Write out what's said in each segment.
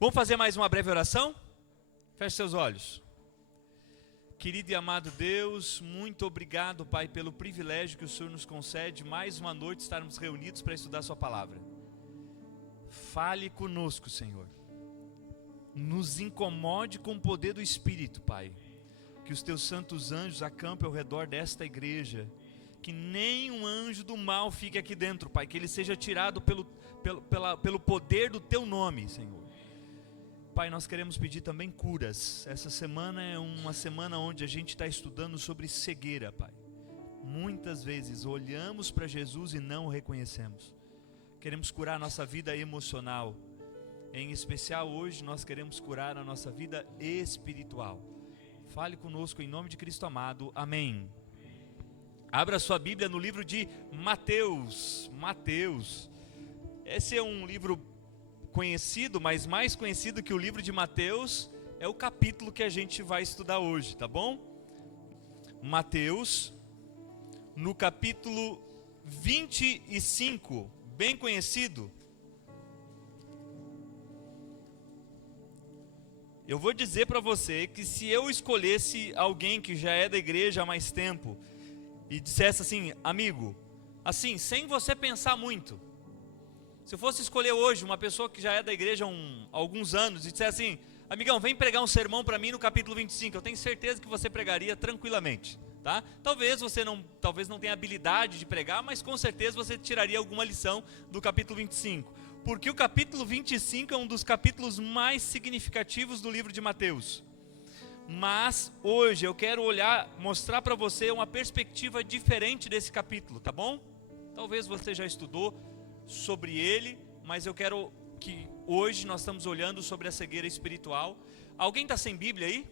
Vamos fazer mais uma breve oração? Feche seus olhos. Querido e amado Deus, muito obrigado, Pai, pelo privilégio que o Senhor nos concede mais uma noite estarmos reunidos para estudar Sua Palavra. Fale conosco, Senhor. Nos incomode com o poder do Espírito, Pai. Que os Teus santos anjos acampem ao redor desta igreja. Que nenhum anjo do mal fique aqui dentro, Pai. Que ele seja tirado pelo poder do Teu nome, Senhor. Pai, nós queremos pedir também curas. Essa semana é uma semana onde a gente está estudando sobre cegueira, Pai. Muitas vezes olhamos para Jesus e não o reconhecemos. Queremos curar a nossa vida emocional. Em especial hoje nós queremos curar a nossa vida espiritual. Fale conosco em nome de Cristo amado. Amém. Abra sua Bíblia no livro de Mateus. Esse é um livro conhecido, mas mais conhecido que o livro de Mateus é o capítulo que a gente vai estudar hoje, tá bom? Mateus, no capítulo 25, bem conhecido. Eu vou dizer para você que se eu escolhesse alguém que já é da igreja há mais tempo e dissesse assim, amigo, assim, sem você pensar muito, se eu fosse escolher hoje uma pessoa que já é da igreja há alguns anos e dissesse assim, amigão, vem pregar um sermão para mim no capítulo 25, eu tenho certeza que você pregaria tranquilamente, tá? Talvez você não tenha habilidade de pregar, mas com certeza você tiraria alguma lição do capítulo 25, porque o capítulo 25 é um dos capítulos mais significativos do livro de Mateus. Mas hoje eu quero mostrar para você uma perspectiva diferente desse capítulo, tá bom? Talvez você já estudou sobre ele, mas eu quero que hoje nós estamos olhando sobre a cegueira espiritual. Alguém está sem Bíblia aí?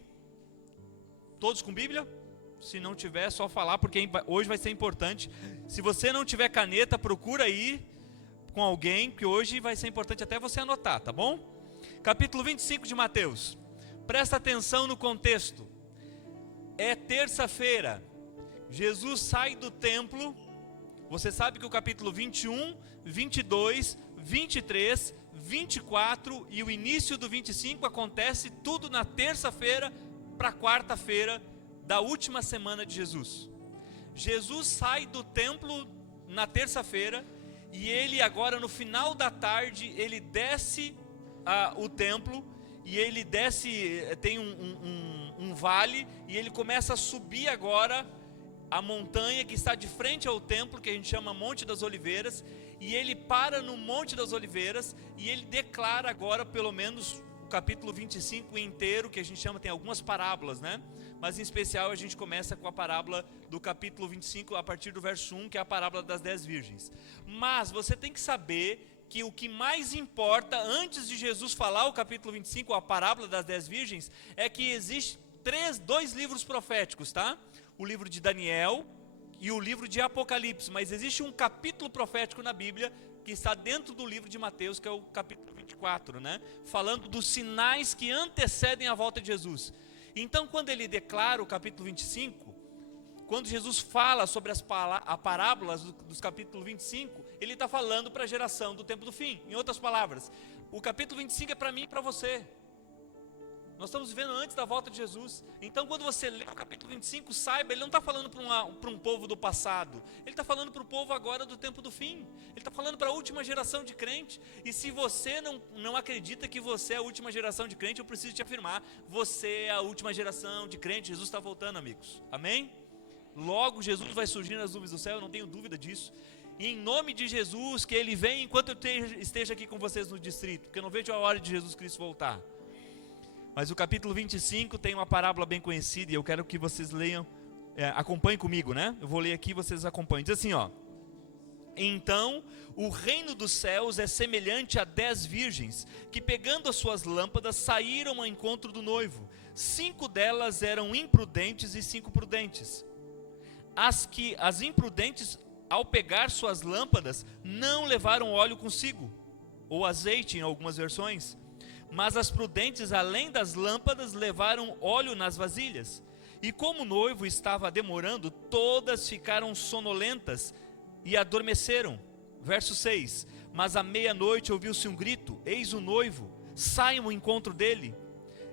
Todos com Bíblia? Se não tiver, é só falar, porque hoje vai ser importante. Se você não tiver caneta, procura aí com alguém, que hoje vai ser importante até você anotar, tá bom? Capítulo 25 de Mateus. Presta atenção no contexto. É terça-feira. Jesus sai do templo. Você sabe que o capítulo 21, 22, 23, 24 e o início do 25 acontece tudo na terça-feira para quarta-feira da última semana de Jesus. Jesus sai do templo na terça-feira e ele agora no final da tarde, ele desce o templo e ele desce, tem um vale e ele começa a subir agora a montanha que está de frente ao templo, que a gente chama Monte das Oliveiras, e ele para no Monte das Oliveiras, e ele declara agora, pelo menos, o capítulo 25 inteiro, que a gente chama, tem algumas parábolas, né? Mas em especial a gente começa com a parábola do capítulo 25, a partir do verso 1, que é a parábola das 10 virgens. Mas você tem que saber que o que mais importa, antes de Jesus falar o capítulo 25, a parábola das 10 virgens, é que existe dois livros proféticos, tá? O livro de Daniel e o livro de Apocalipse, mas existe um capítulo profético na Bíblia que está dentro do livro de Mateus, que é o capítulo 24, né? Falando dos sinais que antecedem a volta de Jesus. Então, quando ele declara o capítulo 25, quando Jesus fala sobre as parábolas dos capítulos 25, ele está falando para a geração do tempo do fim. Em outras palavras, o capítulo 25 é para mim e para você. Nós estamos vivendo antes da volta de Jesus. Então quando você lê o capítulo 25, saiba, ele não está falando para um povo do passado. Ele está falando para o povo agora do tempo do fim. Ele está falando para a última geração de crente. E se você não acredita que você é a última geração de crente, eu preciso te afirmar, você é a última geração de crente. Jesus está voltando, amigos. Amém? Logo Jesus vai surgir nas nuvens do céu, eu não tenho dúvida disso. E em nome de Jesus, que ele venha enquanto eu esteja aqui com vocês no distrito, porque eu não vejo a hora de Jesus Cristo voltar. Mas o capítulo 25 tem uma parábola bem conhecida e eu quero que vocês leiam, acompanhem comigo, né? Eu vou ler aqui e vocês acompanhem. Diz assim, ó. Então, o reino dos céus é semelhante a 10 virgens, que pegando as suas lâmpadas, saíram ao encontro do noivo. 5 delas eram imprudentes e 5 prudentes. As imprudentes, ao pegar suas lâmpadas, não levaram óleo consigo, ou azeite em algumas versões. Mas as prudentes, além das lâmpadas, levaram óleo nas vasilhas. E como o noivo estava demorando, todas ficaram sonolentas e adormeceram. Verso 6. Mas à meia-noite ouviu-se um grito: eis o noivo, saiam ao encontro dele.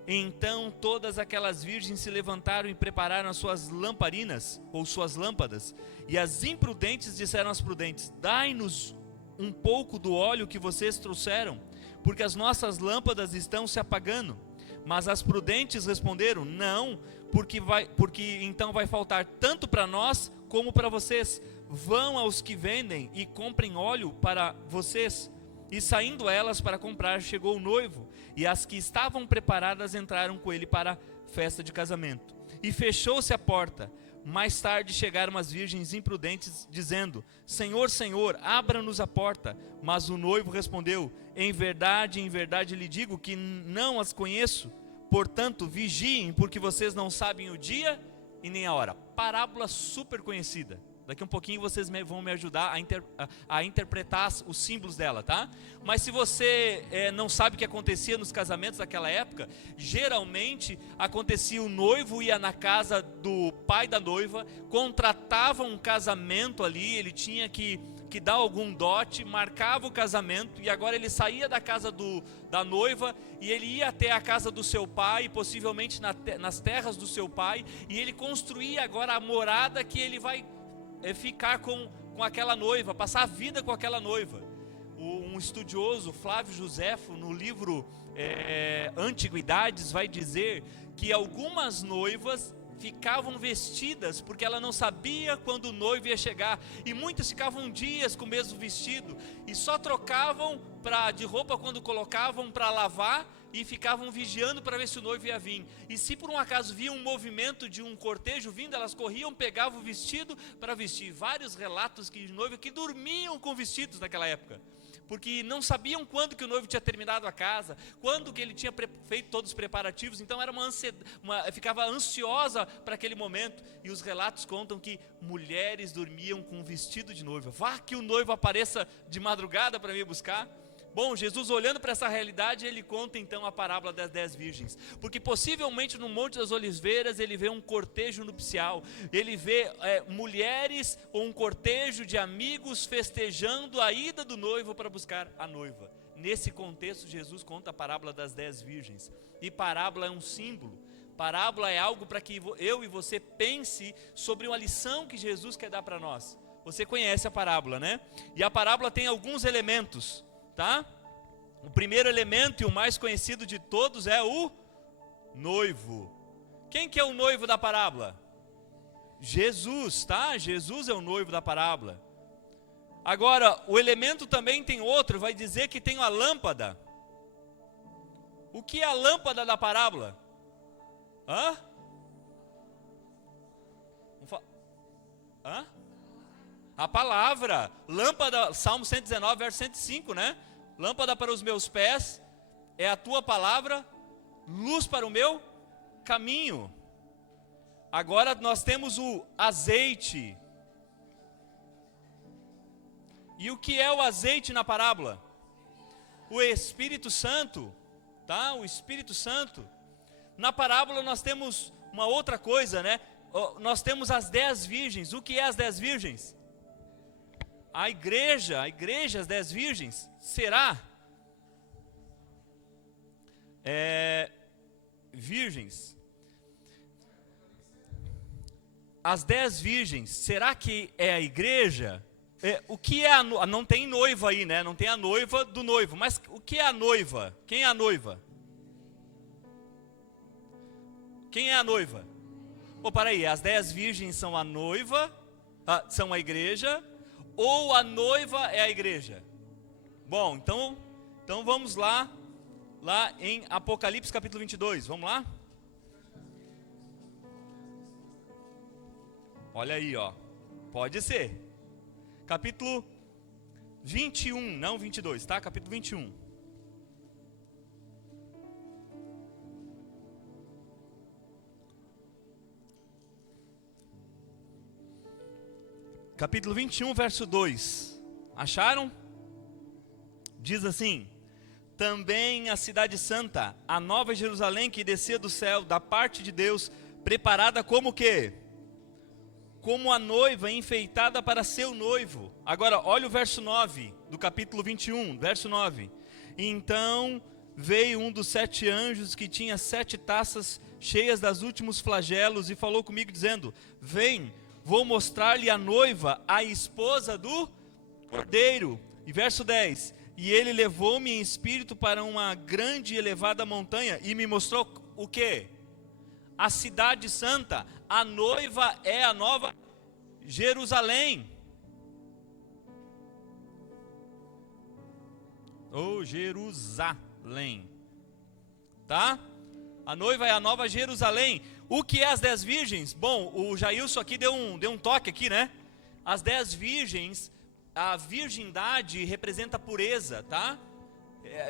Então todas aquelas virgens se levantaram e prepararam as suas lamparinas, ou suas lâmpadas. E as imprudentes disseram às prudentes: dai-nos um pouco do óleo que vocês trouxeram, porque as nossas lâmpadas estão se apagando. Mas as prudentes responderam: não, porque então vai faltar tanto para nós como para vocês. Vão aos que vendem e comprem óleo para vocês. E saindo elas para comprar, chegou o noivo, e as que estavam preparadas entraram com ele para a festa de casamento. E fechou-se a porta. Mais tarde chegaram as virgens imprudentes, dizendo: Senhor, Senhor, abra-nos a porta. Mas o noivo respondeu: em verdade lhe digo que não as conheço. Portanto, vigiem, porque vocês não sabem o dia e nem a hora. Parábola super conhecida. Daqui um pouquinho vocês vão me ajudar a interpretar os símbolos dela, tá? Mas se você não sabe o que acontecia nos casamentos daquela época, geralmente acontecia: o noivo ia na casa do pai da noiva, contratava um casamento ali, ele tinha que dar algum dote, marcava o casamento, e agora ele saía da casa da noiva e ele ia até a casa do seu pai, possivelmente nas terras do seu pai, e ele construía agora a morada que ele vai ficar com aquela noiva, passar a vida com aquela noiva. Um estudioso, Flávio Joséfo, no livro Antiguidades, vai dizer que algumas noivas ficavam vestidas porque ela não sabia quando o noivo ia chegar, e muitas ficavam dias com o mesmo vestido e só trocavam de roupa quando colocavam para lavar, e ficavam vigiando para ver se o noivo ia vir. E se por um acaso via um movimento de um cortejo vindo, elas corriam, pegavam o vestido para vestir. Vários relatos de noivos que dormiam com vestidos naquela época, porque não sabiam quando que o noivo tinha terminado a casa, quando que ele tinha feito todos os preparativos. Então era ficava ansiosa para aquele momento. E os relatos contam que mulheres dormiam com vestido de noiva. Vá que o noivo apareça de madrugada para me buscar. Bom, Jesus, olhando para essa realidade, ele conta então a parábola das 10 virgens, porque possivelmente no Monte das Oliveiras ele vê um cortejo nupcial, ele vê mulheres ou um cortejo de amigos festejando a ida do noivo para buscar a noiva. Nesse contexto, Jesus conta a parábola das 10 virgens, e parábola é um símbolo. Parábola é algo para que eu e você pense sobre uma lição que Jesus quer dar para nós. Você conhece a parábola, né? E a parábola tem alguns elementos, tá? O primeiro elemento e o mais conhecido de todos é o noivo. Quem que é o noivo da parábola? Jesus, tá? Jesus é o noivo da parábola. Agora, o elemento também tem outro, vai dizer que tem uma lâmpada. O que é a lâmpada da parábola? Hã? Hã? A palavra, lâmpada, Salmo 119, verso 105, né? Lâmpada para os meus pés é a tua palavra, luz para o meu caminho. Agora nós temos o azeite. E o que é o azeite na parábola? O Espírito Santo, tá? O Espírito Santo. Na parábola nós temos uma outra coisa, né? Nós temos as 10 virgens. O que é as 10 virgens? A igreja, as 10 virgens, será? Virgens. As 10 virgens, será que é a igreja? O que é não tem noiva aí, né? Não tem a noiva do noivo, mas o que é a noiva? Quem é a noiva? Quem é a noiva? Para aí, as 10 virgens são a noiva, são a igreja, ou a noiva é a igreja? Bom, então vamos lá em Apocalipse capítulo 22, vamos lá? Olha aí, ó, pode ser. Capítulo 21, não 22, tá? Capítulo 21. Capítulo 21, verso 2. Acharam? Diz assim: também a cidade santa, a nova Jerusalém que descia do céu, da parte de Deus, preparada como o quê? Como a noiva enfeitada para seu noivo. Agora, olha o verso 9 do capítulo 21, verso 9. Então veio um dos 7 anjos que tinha 7 taças cheias dos últimos flagelos e falou comigo dizendo: vem, vou mostrar-lhe a noiva, a esposa do Cordeiro. E verso 10, e ele levou-me em espírito para uma grande e elevada montanha e me mostrou o quê? A cidade santa, a noiva é a nova Jerusalém. Ou Jerusalém, tá? A noiva é a nova Jerusalém. O que é as 10 virgens? Bom, o Jailson aqui deu um toque aqui, né? As 10 virgens, a virgindade representa pureza, tá?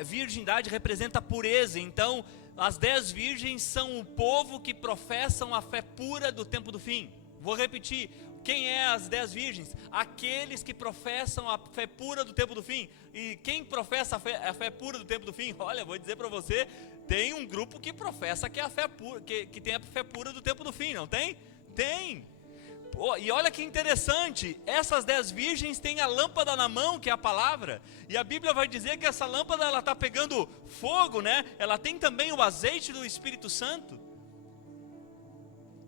Virgindade representa pureza. Então, as 10 virgens são o povo que professam a fé pura do tempo do fim. Vou repetir. Quem é as 10 virgens? Aqueles que professam a fé pura do tempo do fim. E quem professa a fé pura do tempo do fim? Olha, vou dizer para você, tem um grupo que professa que é a fé pura, que tem a fé pura do tempo do fim, não tem? Tem. E olha que interessante, essas 10 virgens têm a lâmpada na mão, que é a palavra, e a Bíblia vai dizer que essa lâmpada ela está pegando fogo, né? Ela tem também o azeite do Espírito Santo.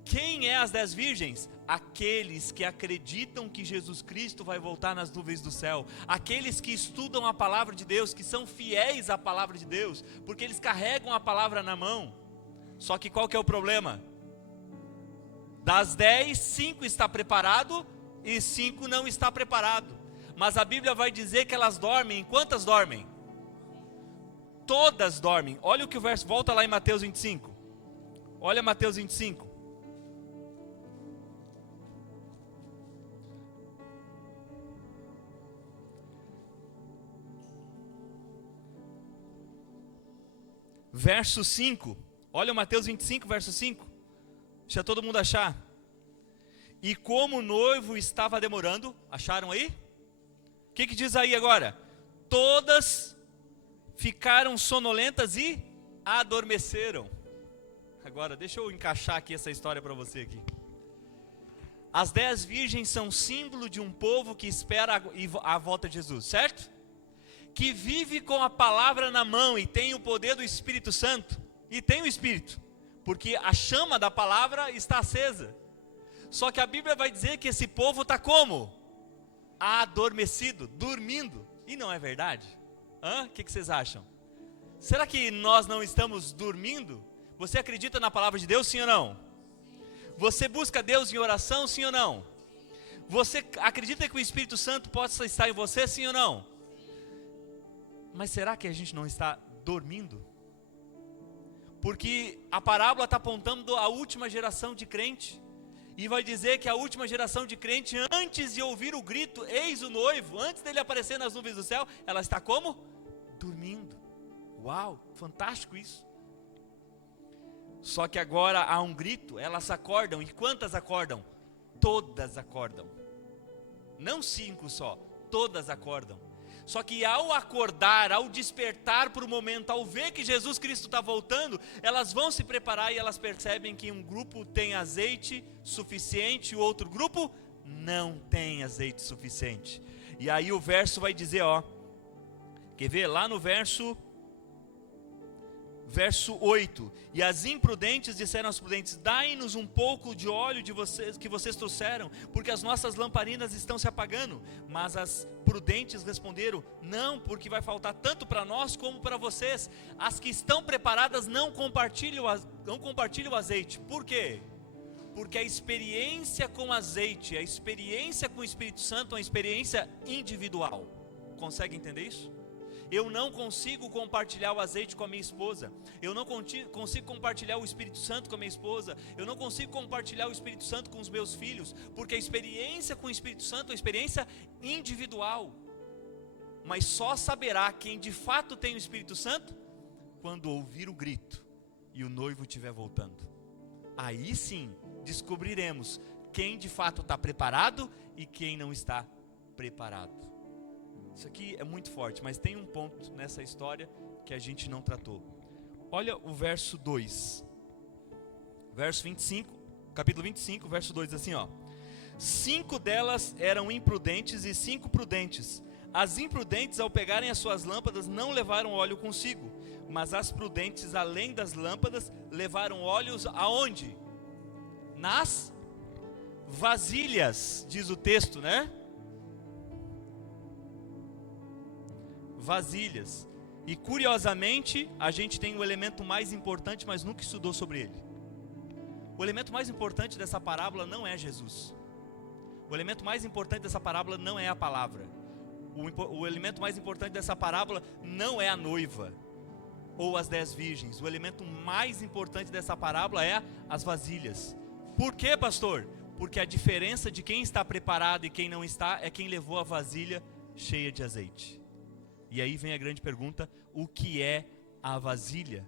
Quem é as 10 virgens? Aqueles que acreditam que Jesus Cristo vai voltar nas nuvens do céu, aqueles que estudam a palavra de Deus, que são fiéis à palavra de Deus, porque eles carregam a palavra na mão. Só que qual que é o problema? Das 10, 5 está preparado e 5 não está preparado. Mas a Bíblia vai dizer que elas dormem. Quantas dormem? Todas dormem. Olha o que o verso, volta lá em Mateus 25. Olha Mateus 25. Verso 5, olha o Mateus 25, verso 5, deixa todo mundo achar. E como o noivo estava demorando, acharam aí? O que diz aí agora? Todas ficaram sonolentas e adormeceram. Agora, deixa eu encaixar aqui essa história para você aqui. As 10 virgens são símbolo de um povo que espera a volta de Jesus, certo? Que vive com a palavra na mão e tem o poder do Espírito Santo, e tem o Espírito, porque a chama da palavra está acesa. Só que a Bíblia vai dizer que esse povo está como? Adormecido, dormindo, e não é verdade? O que vocês acham? Será que nós não estamos dormindo? Você acredita na palavra de Deus, sim ou não? Você busca Deus em oração, sim ou não? Você acredita que o Espírito Santo possa estar em você, sim ou não? Mas será que a gente não está dormindo? Porque a parábola está apontando a última geração de crente. E vai dizer que a última geração de crente, antes de ouvir o grito, eis o noivo, antes dele aparecer nas nuvens do céu, ela está como? Dormindo. Uau, fantástico isso. Só que agora há um grito, elas acordam. E quantas acordam? Todas acordam. Não 5 só, todas acordam. Só que ao acordar, ao despertar para o momento, ao ver que Jesus Cristo está voltando, elas vão se preparar e elas percebem que um grupo tem azeite suficiente e o outro grupo não tem azeite suficiente. E aí o verso vai dizer, quer ver? Lá no verso 8, e as imprudentes disseram aos prudentes: dai-nos um pouco de óleo de vocês, que vocês trouxeram, porque as nossas lamparinas estão se apagando. Mas as prudentes responderam: não, porque vai faltar tanto para nós como para vocês. As que estão preparadas não compartilham o azeite. Por quê? Porque a experiência com azeite, a experiência com o Espírito Santo é uma experiência individual. Consegue entender isso? Eu não consigo compartilhar o azeite com a minha esposa. Eu não consigo compartilhar o Espírito Santo com a minha esposa. Eu não consigo compartilhar o Espírito Santo com os meus filhos. Porque a experiência com o Espírito Santo é uma experiência individual. Mas só saberá quem de fato tem o Espírito Santo quando ouvir o grito e o noivo estiver voltando. Aí sim descobriremos quem de fato está preparado e quem não está preparado. Isso aqui é muito forte, mas tem um ponto nessa história que a gente não tratou. Olha o verso 2. Verso 25, capítulo 25, verso 2, assim 5 delas eram imprudentes e 5 prudentes. As imprudentes, ao pegarem as suas lâmpadas, não levaram óleo consigo. Mas as prudentes, além das lâmpadas, levaram óleos aonde? Nas vasilhas, diz o texto, né? Vasilhas. E curiosamente, a gente tem o elemento mais importante, mas nunca estudou sobre ele. O elemento mais importante dessa parábola não é Jesus. O elemento mais importante dessa parábola não é a palavra. O elemento mais importante dessa parábola não é a noiva ou as 10 virgens. O elemento mais importante dessa parábola é as vasilhas. Por quê, pastor? Porque a diferença de quem está preparado e quem não está é quem levou a vasilha cheia de azeite. E aí vem a grande pergunta: o que é a vasilha?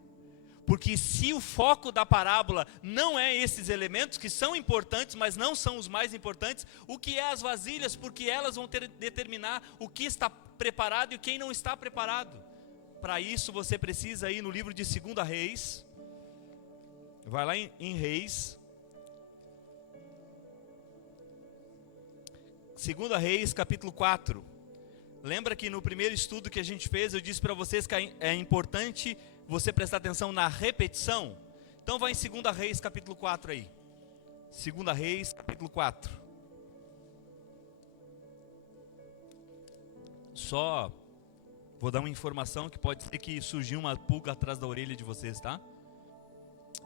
Porque se o foco da parábola não é esses elementos que são importantes, mas não são os mais importantes, o que é as vasilhas? Porque elas vão determinar o que está preparado e quem não está preparado. Para isso você precisa ir no livro de 2 Reis. Vai lá em Reis. 2 Reis, capítulo 4. Lembra que no primeiro estudo que a gente fez, eu disse para vocês que é importante você prestar atenção na repetição? Então vai em 2 Reis, capítulo 4 aí. 2 Reis, capítulo 4. Só vou dar uma informação que pode ser que surgiu uma pulga atrás da orelha de vocês, tá?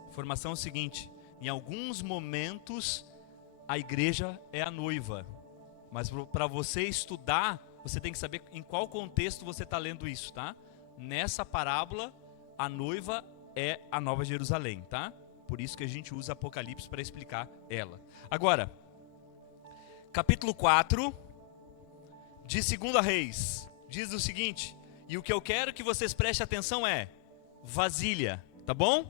Informação é o seguinte: em alguns momentos a igreja é a noiva. Mas para você estudar, você tem que saber em qual contexto você está lendo isso, tá? Nessa parábola, a noiva é a Nova Jerusalém, tá? Por isso que a gente usa Apocalipse para explicar ela. Agora, capítulo 4 de 2 Reis, diz o seguinte, e o que eu quero que vocês prestem atenção é vasilha, tá bom?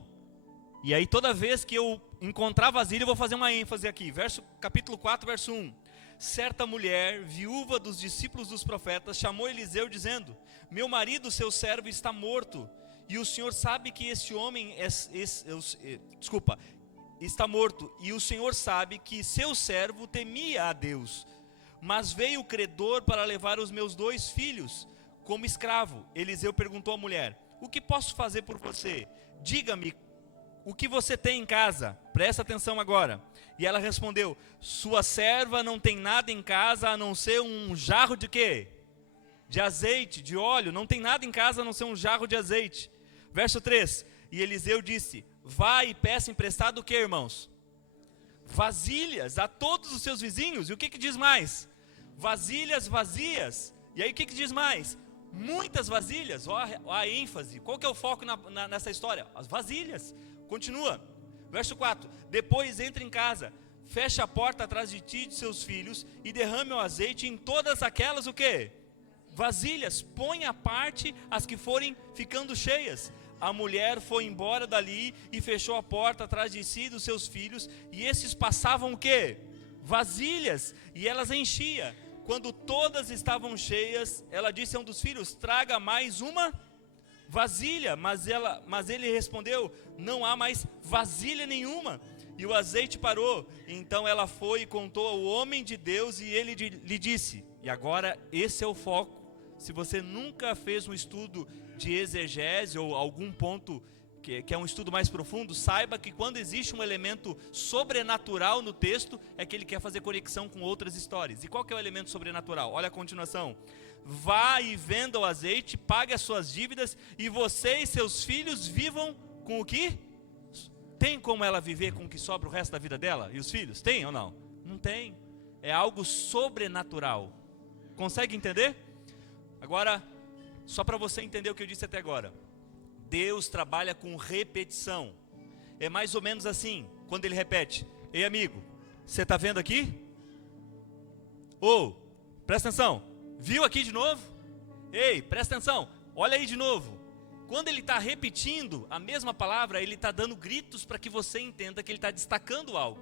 E aí toda vez que eu encontrar vasilha, eu vou fazer uma ênfase aqui. Capítulo 4, verso 1. Certa mulher, viúva dos discípulos dos profetas, chamou Eliseu dizendo: meu marido, seu servo, está morto, e o Senhor sabe que esse homem está morto, e o Senhor sabe que seu servo temia a Deus. Mas veio o credor para levar os meus 2 filhos como escravo. Eliseu perguntou à mulher: o que posso fazer por você? Diga-me o que você tem em casa. Presta atenção agora. E ela respondeu: sua serva não tem nada em casa a não ser um jarro de quê? De azeite, de óleo. Não tem nada em casa a não ser um jarro de azeite. Verso 3. E Eliseu disse: vá e peça emprestado o que, irmãos? Vasilhas a todos os seus vizinhos. E o que diz mais? Vasilhas vazias. E aí o que diz mais? Muitas vasilhas. Ó a ênfase. Qual que é o foco nessa história? As vasilhas. Continua. Verso 4. Depois entra em casa, fecha a porta atrás de ti e de seus filhos e derrame o azeite em todas aquelas o quê? Vasilhas. Põe à parte as que forem ficando cheias. A mulher foi embora dali e fechou a porta atrás de si e dos seus filhos, e esses passavam o quê? Vasilhas, e elas enchia. Quando todas estavam cheias, ela disse a um dos filhos: traga mais uma vasilha. Mas ele respondeu: não há mais vasilha nenhuma. E o azeite parou. Então ela foi e contou ao homem de Deus, e ele lhe disse, e agora esse é o foco. Se você nunca fez um estudo de exegese ou algum ponto que é um estudo mais profundo, saiba que quando existe um elemento sobrenatural no texto, é que ele quer fazer conexão com outras histórias. E qual que é o elemento sobrenatural? Olha a continuação. Vá e venda o azeite, pague as suas dívidas, e você e seus filhos vivam com o que? Tem como ela viver com o que sobra o resto da vida dela? E os filhos? Tem ou não? Não tem. É algo sobrenatural. Consegue entender? Agora, só para você entender o que eu disse até agora. Deus trabalha com repetição. É mais ou menos assim, quando ele repete: ei amigo, você está vendo aqui? Presta atenção, viu aqui de novo? Ei, presta atenção, olha aí de novo. Quando ele está repetindo a mesma palavra, ele está dando gritos para que você entenda que ele está destacando algo.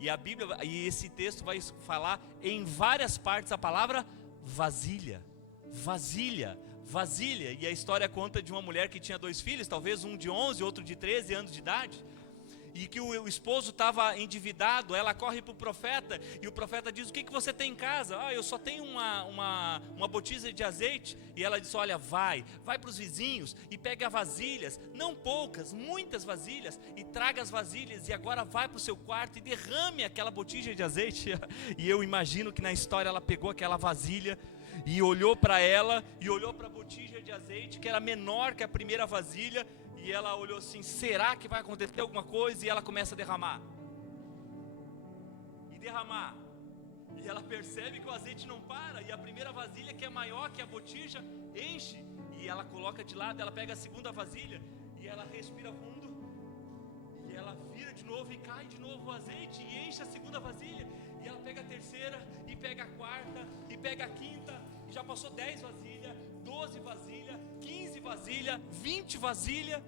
E a Bíblia, e esse texto vai falar em várias partes a palavra vasilha. Vasilha. Vasilha, e a história conta de uma mulher que tinha 2 filhos, talvez um de 11, outro de 13 anos de idade, e que o esposo estava endividado, ela corre para o profeta, e o profeta diz: o que você tem em casa? Eu só tenho uma botija de azeite. E ela diz: olha, vai para os vizinhos e pega vasilhas, não poucas, muitas vasilhas, e traga as vasilhas, e agora vai para o seu quarto e derrame aquela botija de azeite. E eu imagino que na história ela pegou aquela vasilha e olhou para ela, e olhou para a botija de azeite, que era menor que a primeira vasilha, e ela olhou assim: será que vai acontecer alguma coisa? E ela começa a derramar. E ela percebe que o azeite não para, e a primeira vasilha, que é maior que a botija, enche. E ela coloca de lado, ela pega a segunda vasilha, e ela respira fundo, e ela vira de novo, e cai de novo o azeite, e enche a segunda vasilha. E ela pega a terceira, e pega a quarta, e pega a quinta, e já passou 10 vasilhas, 12 vasilhas, 15 vasilhas, 20 vasilhas.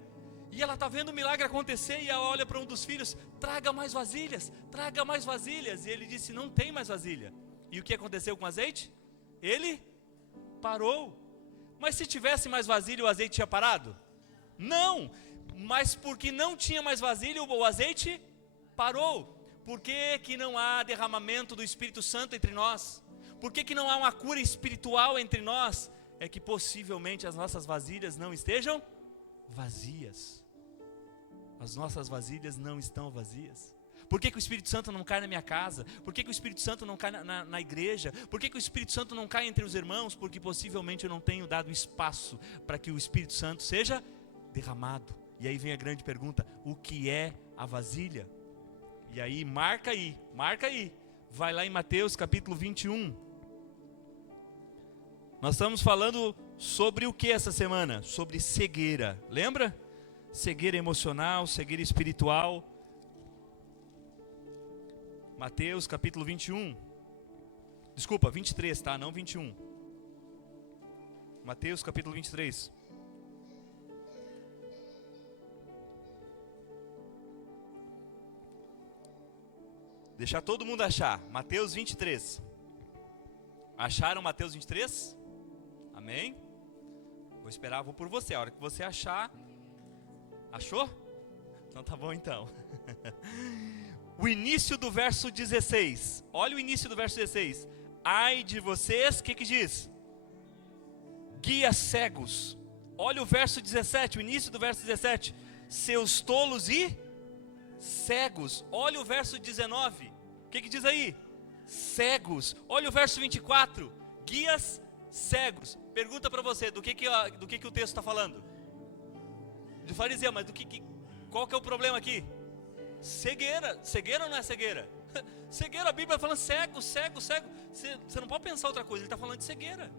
E ela está vendo o milagre acontecer, e ela olha para um dos filhos: traga mais vasilhas, traga mais vasilhas. E ele disse: não tem mais vasilha. E o que aconteceu com o azeite? Ele parou. Mas se tivesse mais vasilha, o azeite tinha parado? Não, mas porque não tinha mais vasilha, o azeite parou. Por que não há derramamento do Espírito Santo entre nós? Por que não há uma cura espiritual entre nós? É que possivelmente as nossas vasilhas não estejam vazias. As nossas vasilhas não estão vazias. Por que o Espírito Santo não cai na minha casa? Por que o Espírito Santo não cai na igreja? Por que o Espírito Santo não cai entre os irmãos? Porque possivelmente eu não tenho dado espaço para que o Espírito Santo seja derramado. E aí vem a grande pergunta: o que é a vasilha? E aí marca aí, vai lá em Mateus capítulo 21. Nós estamos falando sobre o que essa semana? Sobre cegueira, lembra? Cegueira emocional, cegueira espiritual. Mateus capítulo 21. Desculpa, 23, tá? Não 21. Mateus capítulo 23. Deixar todo mundo achar. Mateus 23. Acharam Mateus 23? Amém? Vou esperar, vou por você. A hora que você achar. Achou? Então tá bom então. O início do verso 16. Olha o início do verso 16. Ai de vocês, o que diz? Guias cegos. Olha o verso 17, o início do verso 17. Seus tolos e cegos. Olha o verso 19. O que diz aí? Cegos. Olha o verso 24. Guias cegos. Pergunta para você, do que o texto está falando? De fariseu, mas qual que é o problema aqui? Cegueira. Cegueira ou não é cegueira? Cegueira, a Bíblia está falando cego. Você não pode pensar outra coisa, ele está falando de cegueira.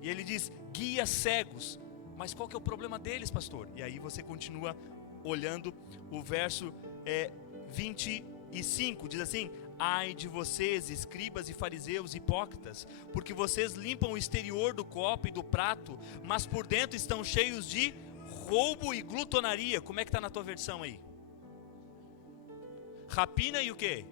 E ele diz, guias cegos. Mas qual que é o problema deles, pastor? E aí você continua olhando o verso 25, diz assim: ai de vocês, escribas e fariseus hipócritas, porque vocês limpam o exterior do copo e do prato, mas por dentro estão cheios de roubo e glutonaria. Como é que está na tua versão aí? Rapina e o quê?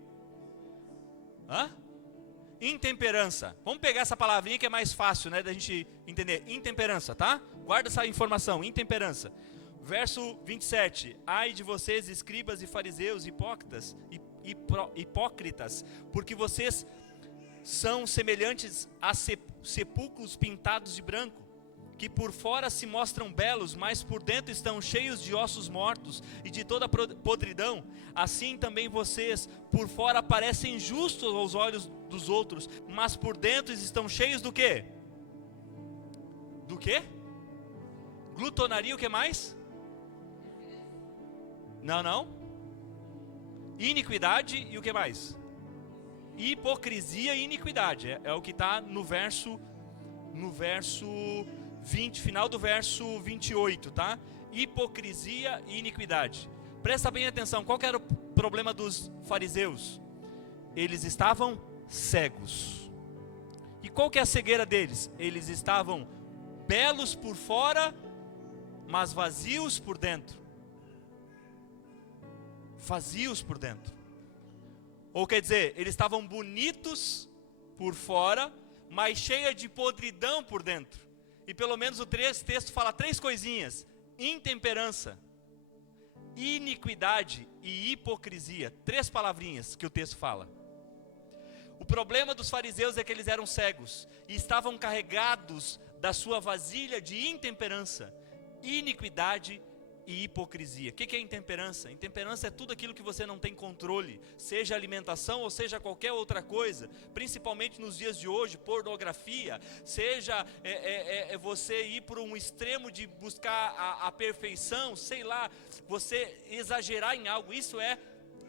Intemperança. Vamos pegar essa palavrinha que é mais fácil, né, da gente entender. Intemperança, tá? Guarda essa informação, intemperança. Verso 27. Ai de vocês, escribas e fariseus hipócritas, porque vocês são semelhantes a sepulcros pintados de branco, que por fora se mostram belos, mas por dentro estão cheios de ossos mortos e de toda podridão. Assim também vocês, por fora parecem justos aos olhos dos outros, mas por dentro estão cheios do quê? Do quê? Glutonaria, o que mais? Não. Iniquidade e o que mais? Hipocrisia e iniquidade. É o que está no verso 20, final do verso 28, tá? Hipocrisia e iniquidade. Presta bem atenção, qual que era o problema dos fariseus? Eles estavam cegos. E qual que é a cegueira deles? Eles estavam belos por fora, mas vazios por dentro. Vazios por dentro. Ou quer dizer, eles estavam bonitos por fora, mas cheia de podridão por dentro. E pelo menos o texto fala 3 coisinhas: intemperança, iniquidade e hipocrisia. 3 palavrinhas que o texto fala. O problema dos fariseus é que eles eram cegos e estavam carregados da sua vasilha de intemperança, iniquidade e hipocrisia. O que é intemperança? Intemperança é tudo aquilo que você não tem controle, seja alimentação ou seja qualquer outra coisa, principalmente nos dias de hoje, pornografia, seja você ir por um extremo de buscar a perfeição, sei lá, você exagerar em algo, isso é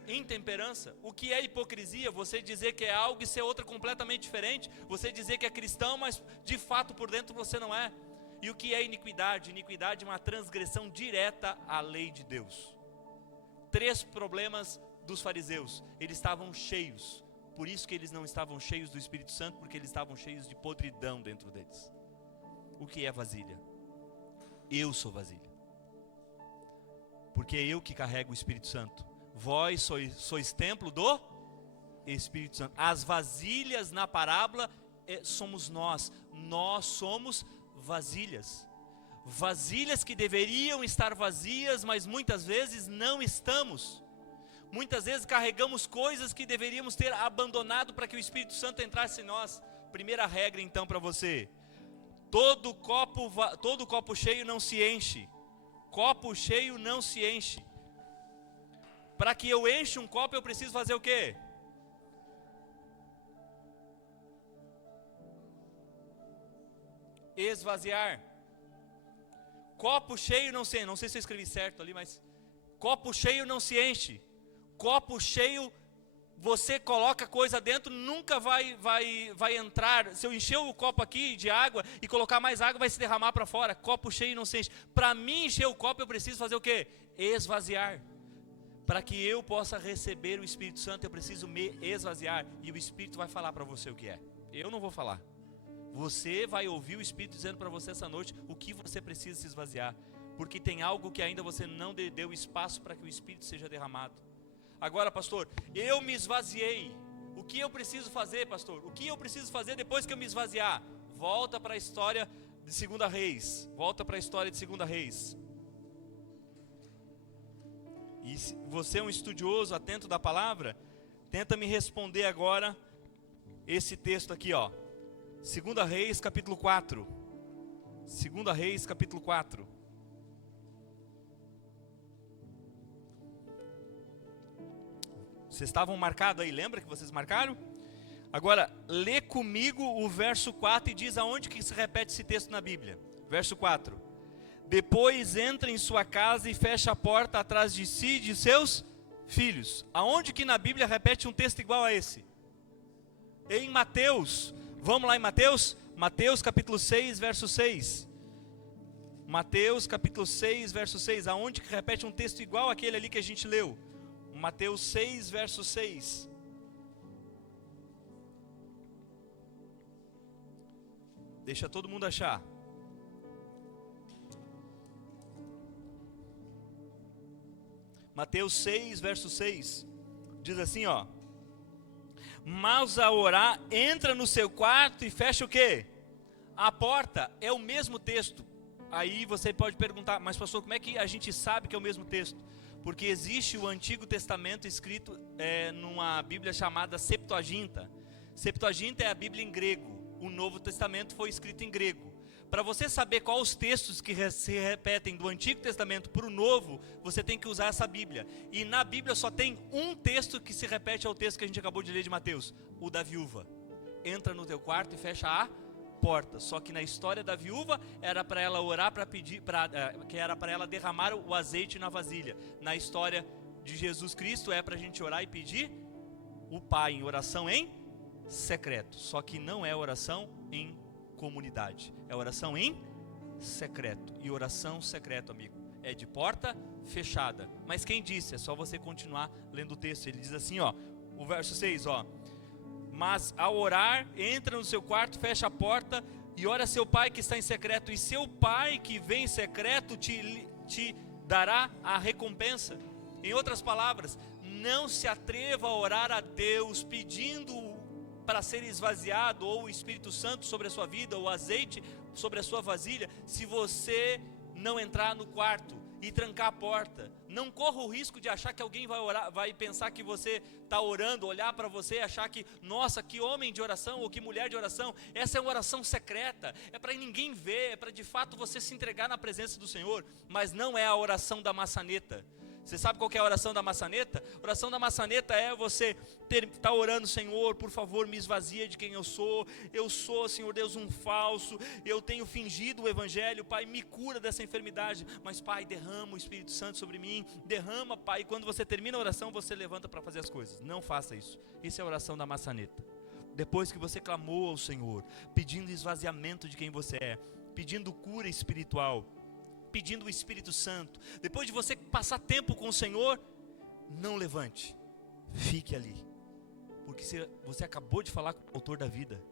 intemperança. O que é hipocrisia? Você dizer que é algo e ser outra completamente diferente, você dizer que é cristão, mas de fato por dentro você não é. E o que é iniquidade? Iniquidade é uma transgressão direta à lei de Deus. 3 problemas dos fariseus: eles estavam cheios, por isso que eles não estavam cheios do Espírito Santo, porque eles estavam cheios de podridão dentro deles. O que é vasilha? Eu sou vasilha, porque é eu que carrego o Espírito Santo. Vós sois templo do Espírito Santo. As vasilhas na parábola somos nós somos vasilhas. Vasilhas que deveriam estar vazias, mas muitas vezes não estamos. Muitas vezes carregamos coisas que deveríamos ter abandonado para que o Espírito Santo entrasse em nós. Primeira regra então para você: todo copo cheio não se enche. Copo cheio não se enche. Para que eu enche um copo, eu preciso fazer o quê? Esvaziar. Copo cheio não se enche. Não sei se eu escrevi certo ali, mas copo cheio não se enche. Copo cheio, você coloca coisa dentro, nunca vai entrar. Se eu encher o copo aqui de água e colocar mais água, vai se derramar para fora. Copo cheio não se enche. Para mim encher o copo, eu preciso fazer o quê? Esvaziar. Para que eu possa receber o Espírito Santo, eu preciso me esvaziar. E o Espírito vai falar para você o que é. Eu não vou falar. Você vai ouvir o Espírito dizendo para você essa noite o que você precisa se esvaziar. Porque tem algo que ainda você não deu espaço para que o Espírito seja derramado. Agora, pastor, eu me esvaziei. O que eu preciso fazer, pastor? O que eu preciso fazer depois que eu me esvaziar? Volta para a história de 2 Reis. Volta para a história de 2 Reis. E se você é um estudioso, atento da palavra, tenta me responder agora esse texto aqui, ó. 2 Reis, capítulo 4. 2 Reis, capítulo 4. Vocês estavam marcados aí, lembra que vocês marcaram? Agora, lê comigo o verso 4 e diz aonde que se repete esse texto na Bíblia. Verso 4. Depois entra em sua casa e fecha a porta atrás de si e de seus filhos. Aonde que na Bíblia repete um texto igual a esse? Em Mateus. Vamos lá em Mateus? Mateus capítulo 6, verso 6. Mateus capítulo 6, verso 6. Aonde que repete um texto igual àquele ali que a gente leu? Mateus 6, verso 6. Deixa todo mundo achar. Mateus 6, verso 6, diz assim, ó: mas a orar, entra no seu quarto e fecha o quê? A porta. É o mesmo texto. Aí você pode perguntar, mas pastor, como é que a gente sabe que é o mesmo texto? Porque existe o Antigo Testamento escrito numa Bíblia chamada Septuaginta. Septuaginta é a Bíblia em grego. O Novo Testamento foi escrito em grego. Para você saber quais os textos que se repetem do Antigo Testamento para o Novo, você tem que usar essa Bíblia. E na Bíblia só tem um texto que se repete ao texto que a gente acabou de ler de Mateus, o da viúva. Entra no teu quarto e fecha a porta. Só que na história da viúva era para ela orar para pedir, que era para ela derramar o azeite na vasilha. Na história de Jesus Cristo é para a gente orar e pedir o Pai em oração em secreto. Só que não é oração em comunidade, é oração em secreto. E oração secreto, amigo, é de porta fechada. Mas quem disse? É só você continuar lendo o texto. Ele diz assim, ó, o verso 6, ó: mas ao orar, entra no seu quarto, fecha a porta e ora a seu pai que está em secreto, e seu pai que vem em secreto te dará a recompensa. Em outras palavras, não se atreva a orar a Deus pedindo para ser esvaziado, ou o Espírito Santo sobre a sua vida, ou o azeite sobre a sua vasilha, se você não entrar no quarto e trancar a porta. Não corra o risco de achar que alguém vai orar, vai pensar que você está orando, olhar para você e achar que, nossa, que homem de oração ou que mulher de oração. Essa é uma oração secreta, é para ninguém ver, é para de fato você se entregar na presença do Senhor, mas não é a oração da maçaneta. Você sabe qual que é a oração da maçaneta? A oração da maçaneta é você estar orando: Senhor, por favor, me esvazia de quem eu sou, Senhor Deus, um falso, eu tenho fingido o evangelho, Pai, me cura dessa enfermidade, mas Pai, derrama o Espírito Santo sobre mim, derrama, Pai, e quando você termina a oração, você levanta para fazer as coisas. Não faça isso, isso é a oração da maçaneta. Depois que você clamou ao Senhor, pedindo esvaziamento de quem você é, pedindo cura espiritual, pedindo o Espírito Santo, depois de você passar tempo com o Senhor, não levante, fique ali, porque você acabou de falar com o autor da vida,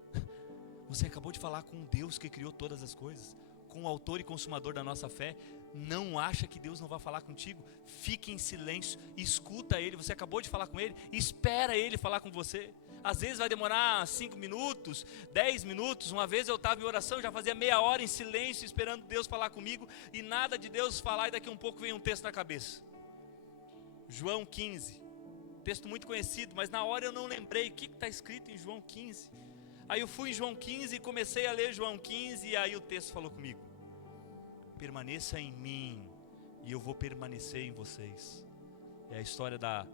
você acabou de falar com um Deus que criou todas as coisas, com o autor e consumador da nossa fé. Não acha que Deus não vai falar contigo? Fique em silêncio, escuta Ele. Você acabou de falar com Ele, espera Ele falar com você. Às vezes vai demorar 5 minutos, 10 minutos. Uma vez eu estava em oração, já fazia meia hora em silêncio, esperando Deus falar comigo, e nada de Deus falar, e daqui um pouco vem um texto na cabeça. João 15, texto muito conhecido, mas na hora eu não lembrei o que está escrito em João 15. Aí eu fui em João 15 e comecei a ler João 15, e aí o texto falou comigo: permaneça em mim, e eu vou permanecer em vocês. É a história da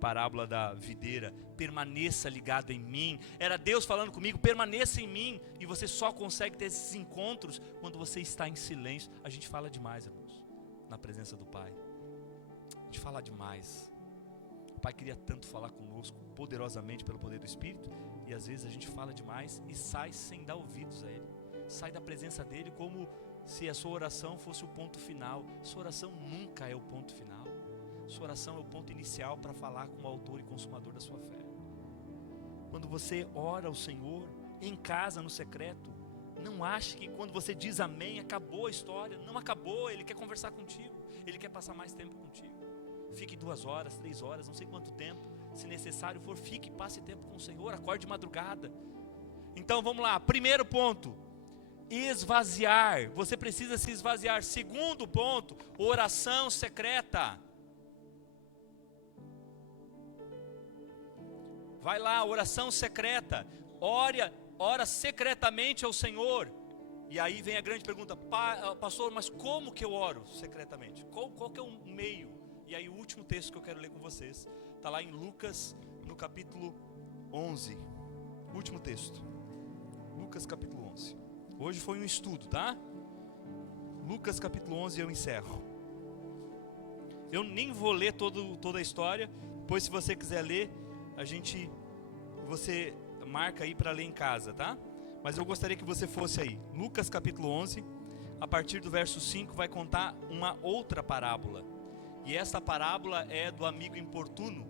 parábola da videira. Permaneça ligado em mim. Era Deus falando comigo: permaneça em mim. E você só consegue ter esses encontros quando você está em silêncio. A gente fala demais, irmãos, na presença do Pai. A gente fala demais. O Pai queria tanto falar conosco, poderosamente pelo poder do Espírito, e às vezes a gente fala demais e sai sem dar ouvidos a Ele. Sai da presença dEle como se a sua oração fosse o ponto final. Sua oração nunca é o ponto final. Sua oração é o ponto inicial para falar com o autor e consumador da sua fé. Quando você ora ao Senhor, em casa, no secreto, não ache que quando você diz amém, acabou a história. Não acabou, Ele quer conversar contigo, Ele quer passar mais tempo contigo. Fique 2 horas, 3 horas, não sei quanto tempo, se necessário for, fique, passe tempo com o Senhor, acorde de madrugada. Então vamos lá, primeiro ponto: esvaziar. Você precisa se esvaziar. Segundo ponto: oração secreta. Vai lá, oração secreta. Ora secretamente ao Senhor. E aí vem a grande pergunta: pastor, mas como que eu oro secretamente? Qual que é o meio? E aí o último texto que eu quero ler com vocês está lá em Lucas, no capítulo 11. Último texto, Lucas capítulo 11. Hoje foi um estudo, tá? Lucas capítulo 11 eu encerro. Eu nem vou ler toda a história. Depois, se você quiser ler, você marca aí para ler em casa, tá? Mas eu gostaria que você fosse aí. Lucas capítulo 11, a partir do verso 5, vai contar uma outra parábola. E essa parábola é do amigo importuno.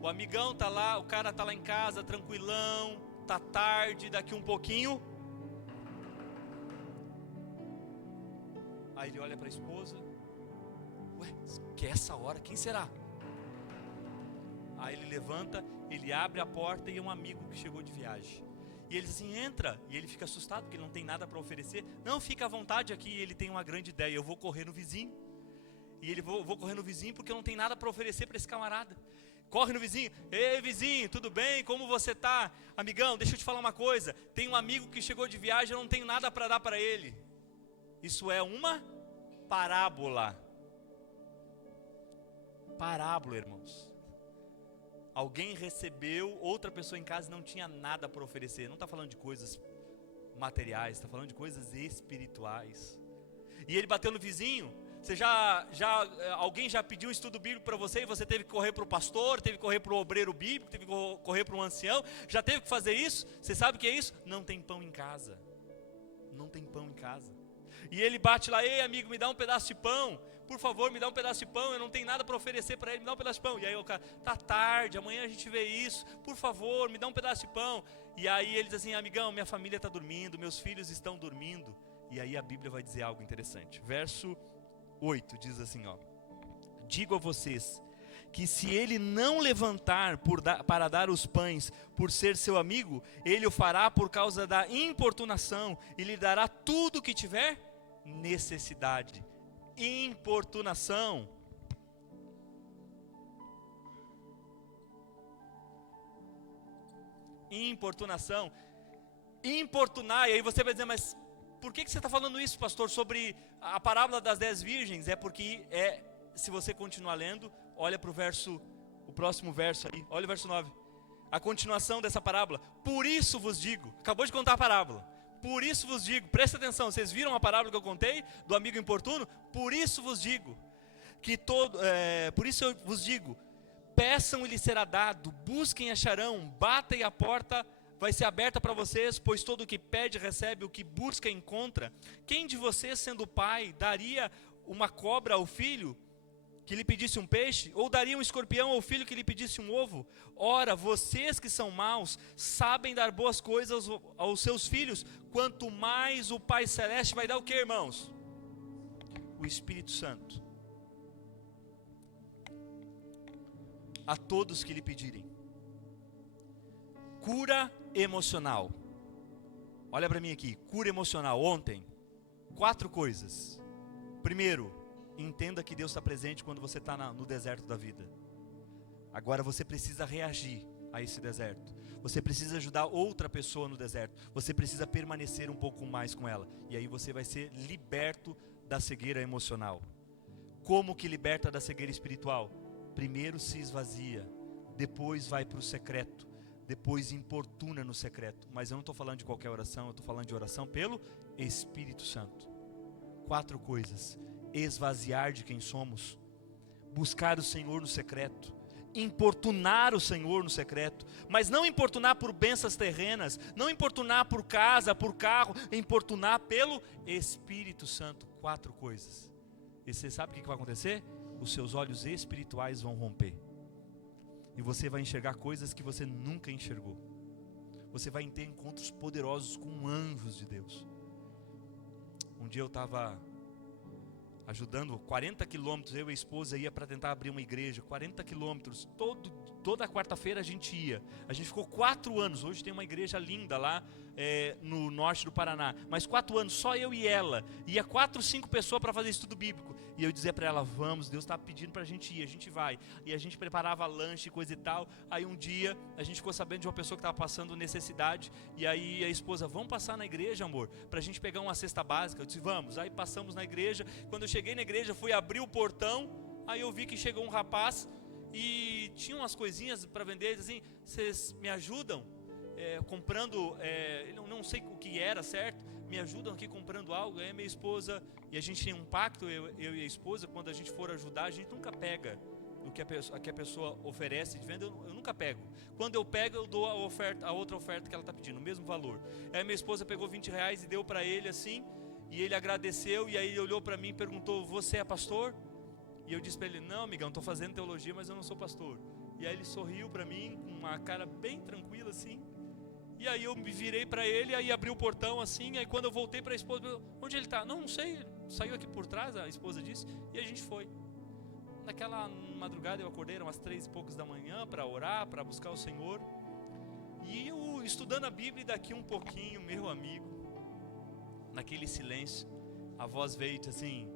O amigão tá lá, o cara tá lá em casa, tranquilão, tá tarde, daqui um pouquinho. Aí ele olha para a esposa: ué, que é essa hora? Quem será? Aí ele levanta, ele abre a porta e é um amigo que chegou de viagem. E ele diz assim: entra. E ele fica assustado porque ele não tem nada para oferecer. Não, fica à vontade aqui. Ele tem uma grande ideia: eu vou correr no vizinho. E ele vou correr no vizinho porque eu não tenho nada para oferecer para esse camarada. Corre no vizinho: ei vizinho, tudo bem? Como você tá? Amigão, deixa eu te falar uma coisa. Tem um amigo que chegou de viagem, eu não tenho nada para dar para ele. Isso é uma parábola. Parábola, irmãos. Alguém recebeu outra pessoa em casa e não tinha nada para oferecer. Não está falando de coisas materiais, está falando de coisas espirituais. E ele bateu no vizinho. Alguém já pediu um estudo bíblico para você e você teve que correr para o pastor, teve que correr para o obreiro bíblico, teve que correr para um ancião, já teve que fazer isso? Você sabe o que é isso? Não tem pão em casa. Não tem pão em casa. E ele bate lá: ei amigo, me dá um pedaço de pão, por favor, me dá um pedaço de pão, eu não tenho nada para oferecer para ele, me dá um pedaço de pão. E aí o cara: tá tarde, amanhã a gente vê isso, por favor, me dá um pedaço de pão. E aí ele diz assim: amigão, minha família está dormindo, meus filhos estão dormindo. E aí a Bíblia vai dizer algo interessante. Verso 8 diz assim, ó: digo a vocês que se ele não levantar para dar os pães por ser seu amigo, ele o fará por causa da importunação e lhe dará tudo o que tiver necessidade. importunação. Importunação. Importunar, e aí você vai dizer, mas por que você está falando isso, pastor, sobre a parábola das 10 virgens? É porque, se você continuar lendo, olha para o próximo verso aí, olha o verso 9. A continuação dessa parábola. Por isso vos digo, acabou de contar a parábola. Por isso vos digo, presta atenção, vocês viram a parábola que eu contei, do amigo importuno? Por isso vos digo, por isso eu vos digo, peçam e lhes será dado, busquem e acharão, batem e a porta vai ser aberta para vocês, pois todo o que pede recebe, o que busca encontra. Quem de vocês, sendo pai, daria uma cobra ao filho que lhe pedisse um peixe? Ou daria um escorpião ao filho que lhe pedisse um ovo? Ora, vocês que são maus, sabem dar boas coisas aos seus filhos, quanto mais o Pai Celeste vai dar o que, irmãos? O Espírito Santo a todos que lhe pedirem. Cura emocional. Olha para mim aqui, cura emocional. Ontem, 4 coisas. Primeiro, entenda que Deus está presente quando você está no deserto da vida. Agora você precisa reagir a esse deserto. Você precisa ajudar outra pessoa no deserto. Você precisa permanecer um pouco mais com ela. E aí você vai ser liberto da cegueira emocional. Como que liberta da cegueira espiritual? Primeiro se esvazia, depois vai para o secreto, depois importuna no secreto. Mas eu não estou falando de qualquer oração, eu estou falando de oração pelo Espírito Santo. 4 coisas: esvaziar de quem somos, buscar o Senhor no secreto, importunar o Senhor no secreto, mas não importunar por bênçãos terrenas, não importunar por casa, por carro, importunar pelo Espírito Santo. 4 coisas. E você sabe o que vai acontecer? Os seus olhos espirituais vão romper. E você vai enxergar coisas que você nunca enxergou. Você vai ter encontros poderosos com anjos de Deus. Um dia eu estava ajudando 40 quilômetros, eu e a esposa ia para tentar abrir uma igreja, 40 quilômetros, toda quarta-feira a gente ia. A gente ficou 4 anos, hoje tem uma igreja linda lá no norte do Paraná, mas 4 anos, só eu e ela, ia 4, 5 pessoas para fazer estudo bíblico, e eu dizia para ela, vamos, Deus está pedindo para a gente ir, a gente vai, e a gente preparava lanche, coisa e tal. Aí um dia, a gente ficou sabendo de uma pessoa que estava passando necessidade, e aí a esposa, vamos passar na igreja, amor, para a gente pegar uma cesta básica. Eu disse, vamos. Aí passamos na igreja. Quando eu cheguei na igreja, fui abrir o portão, aí eu vi que chegou um rapaz, e tinha umas coisinhas para vender. Ele disse assim, vocês me ajudam? Comprando, não sei o que era, certo? Me ajudam aqui comprando algo. Aí minha esposa, e a gente tem um pacto, eu e a esposa, quando a gente for ajudar, a gente nunca pega o que a pessoa oferece de venda, eu nunca pego. Quando eu pego, eu dou a outra oferta que ela está pedindo, o mesmo valor. Aí minha esposa pegou R$20 e deu para ele assim, e ele agradeceu, e aí ele olhou para mim e perguntou, você é pastor? E eu disse para ele, não, amigão, estou fazendo teologia, mas eu não sou pastor. E aí ele sorriu para mim, com uma cara bem tranquila assim. E aí eu me virei para ele, aí abri o portão assim, aí quando eu voltei para a esposa, onde ele está? Não sei, saiu aqui por trás, a esposa disse, e a gente foi. Naquela madrugada eu acordei, eram umas 3 e poucos da manhã, para orar, para buscar o Senhor. E eu estudando a Bíblia, e daqui um pouquinho, meu amigo, naquele silêncio, a voz veio e disse assim,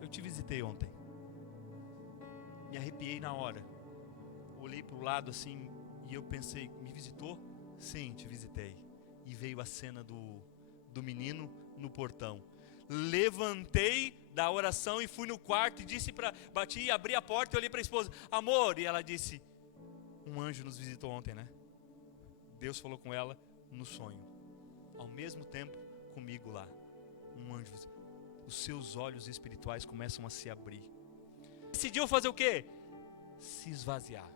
eu te visitei ontem. Me arrepiei na hora. Olhei para o lado assim, e eu pensei, me visitou? Sim, te visitei. E veio a cena do menino no portão. Levantei da oração e fui no quarto e disse bati e abri a porta e olhei para a esposa, amor, e ela disse, um anjo nos visitou ontem, né? Deus falou com ela no sonho, ao mesmo tempo comigo lá, um anjo. Os seus olhos espirituais começam a se abrir. Decidiu fazer o quê? Se esvaziar,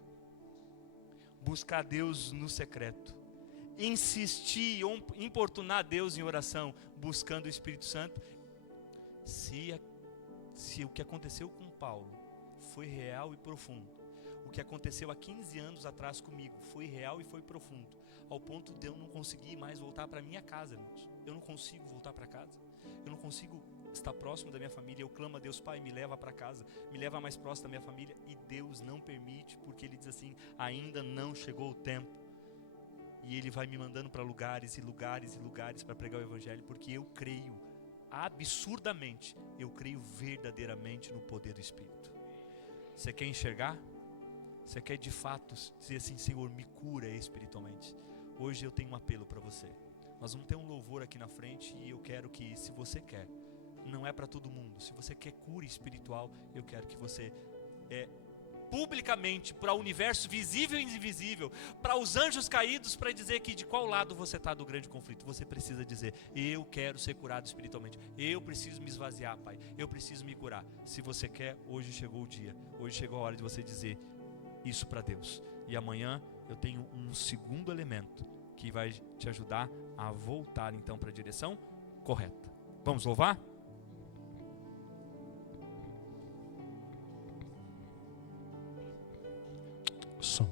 buscar Deus no secreto, insistir, importunar Deus em oração, buscando o Espírito Santo. Se o que aconteceu com Paulo foi real e profundo, o que aconteceu há 15 anos atrás comigo foi real e foi profundo, ao ponto de eu não conseguir mais voltar para minha casa, irmãos. Eu não consigo voltar para casa, eu não consigo estar próximo da minha família. Eu clamo a Deus, Pai, me leva para casa, me leva mais próximo da minha família, e Deus não permite, porque Ele diz assim, ainda não chegou o tempo. E Ele vai me mandando para lugares e lugares e lugares para pregar o Evangelho, porque eu creio absurdamente. Eu creio verdadeiramente no poder do Espírito. Você quer enxergar? Você quer de fato dizer assim: Senhor, me cura espiritualmente? Hoje eu tenho um apelo para você. Nós vamos ter um louvor aqui na frente e eu quero que, se você quer, não é para todo mundo, se você quer cura espiritual, eu quero que você publicamente, para o universo visível e invisível, para os anjos caídos, para dizer que de qual lado você está do grande conflito. Você precisa dizer: eu quero ser curado espiritualmente, eu preciso me esvaziar, Pai, eu preciso me curar. Se você quer, hoje chegou o dia, hoje chegou a hora de você dizer isso para Deus. E amanhã eu tenho um segundo elemento que vai te ajudar a voltar então para a direção correta. Vamos louvar? Som.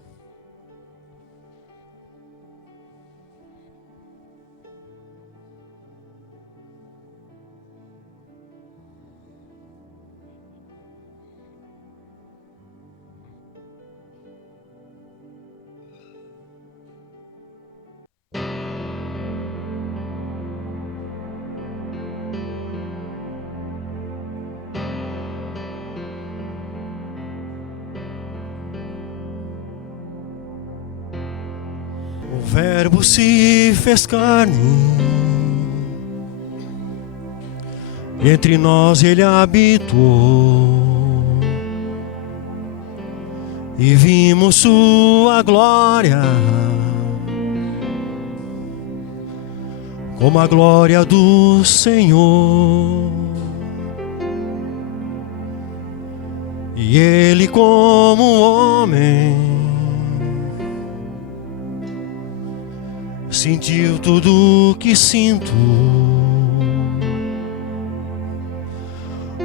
O Verbo se fez carne, e entre nós Ele habitou, e vimos sua glória, como a glória do Senhor. E Ele, como homem, sentiu tudo o que sinto,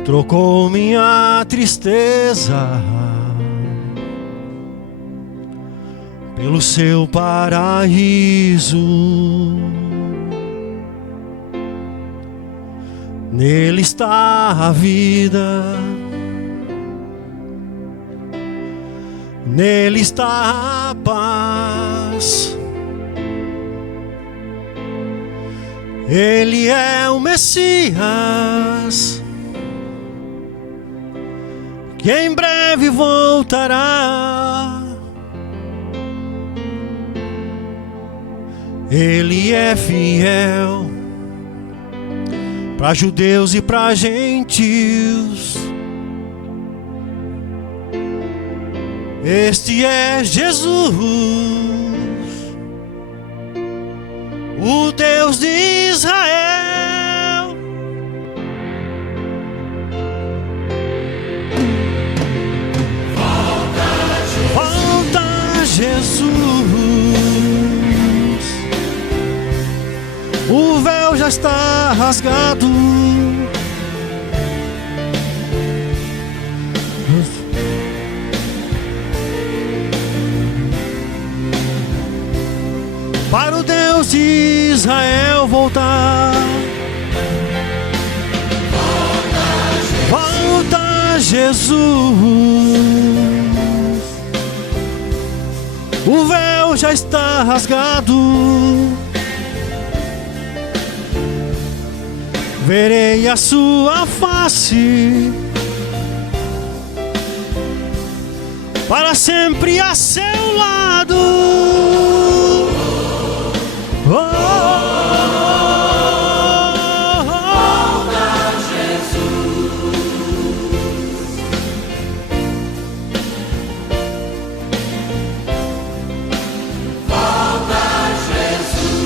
trocou minha tristeza pelo seu paraíso. Nele está a vida, nele está a paz. Ele é o Messias, que em breve voltará. Ele é fiel para judeus e para gentios. Este é Jesus, o Deus de Israel. Volta, Jesus. O véu já está rasgado. Para o Deus de Israel voltar. Volta, Jesus. O véu já está rasgado. Verei a sua face, para sempre a seu lado. Volta, Jesus. Volta, Jesus.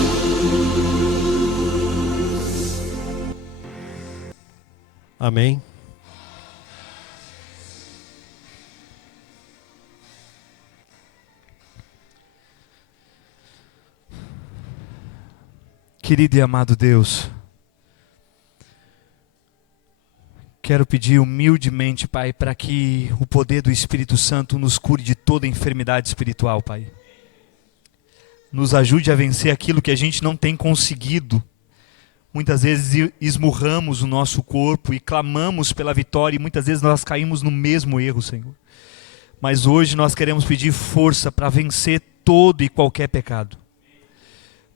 Amém. Querido e amado Deus, quero pedir humildemente, Pai, para que o poder do Espírito Santo nos cure de toda enfermidade espiritual, Pai. Nos ajude a vencer aquilo que a gente não tem conseguido. Muitas vezes esmurramos o nosso corpo e clamamos pela vitória, e muitas vezes nós caímos no mesmo erro, Senhor. Mas hoje nós queremos pedir força para vencer todo e qualquer pecado.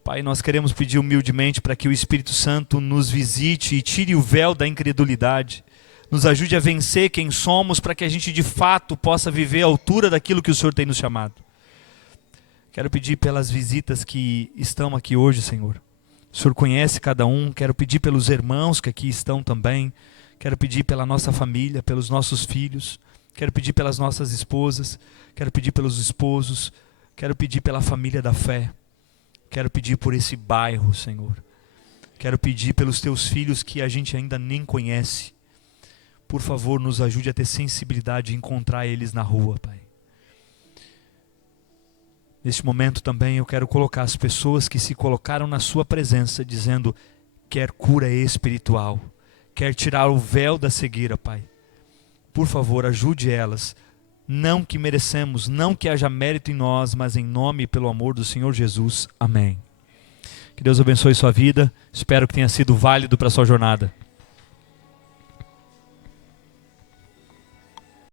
Pai, nós queremos pedir humildemente para que o Espírito Santo nos visite e tire o véu da incredulidade. Nos ajude a vencer quem somos, para que a gente de fato possa viver à altura daquilo que o Senhor tem nos chamado. Quero pedir pelas visitas que estão aqui hoje, Senhor. O Senhor conhece cada um. Quero pedir pelos irmãos que aqui estão também. Quero pedir pela nossa família, pelos nossos filhos. Quero pedir pelas nossas esposas. Quero pedir pelos esposos. Quero pedir pela família da fé. Quero pedir por esse bairro, Senhor. Quero pedir pelos teus filhos que a gente ainda nem conhece. Por favor, nos ajude a ter sensibilidade de encontrar eles na rua, Pai. Neste momento também eu quero colocar as pessoas que se colocaram na sua presença, dizendo: quer cura espiritual, quer tirar o véu da cegueira, Pai. Por favor, ajude elas. Não que merecemos, não que haja mérito em nós, mas em nome e pelo amor do Senhor Jesus. Amém. Que Deus abençoe sua vida. Espero que tenha sido válido para a sua jornada.